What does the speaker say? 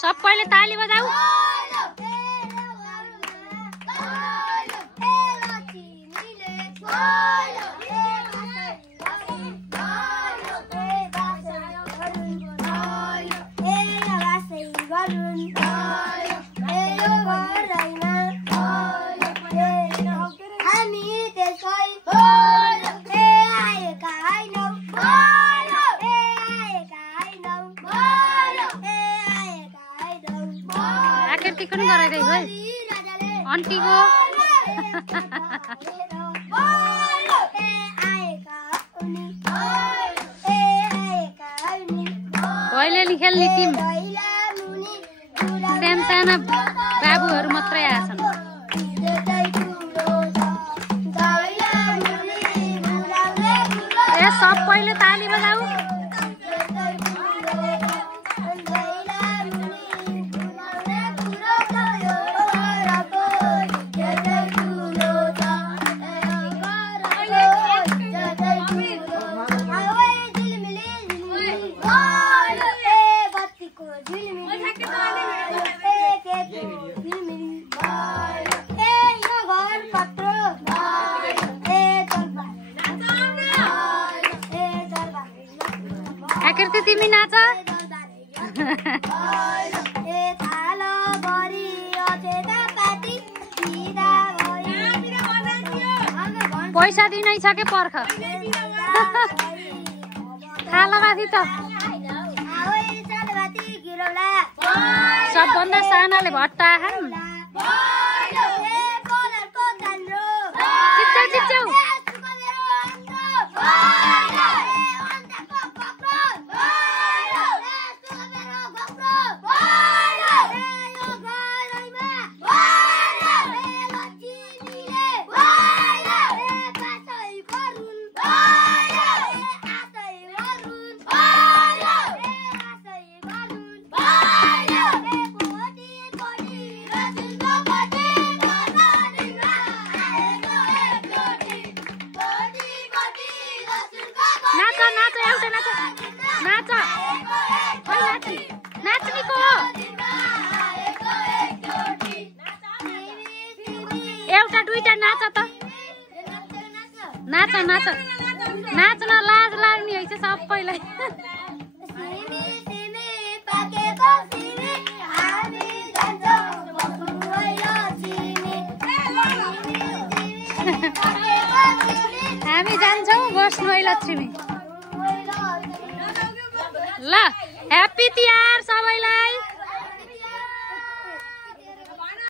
सबैले ताली बजाऊ। आकृति पनि गराइदै है आन्टीको भैलेनी खेल्ने टिम सानसाना बाबुहरू मात्रै आछन्। ए सबैले ताली बजाऊ। आकृति तिमी नाच। पैसा दिनै छ के पर्ख थाला माथि त सबभन्दा सानाले भट्टा खान्। चिप्चाउ चिप्चाउ एउटा दुईटा नाच त नाच नाच नाच्न लाज लाग्ने हैछ सबैलाई। हामी जान्छौँ बस्नु है लक्ष्मी। ल ह्याप्पी तिहार सबैलाई।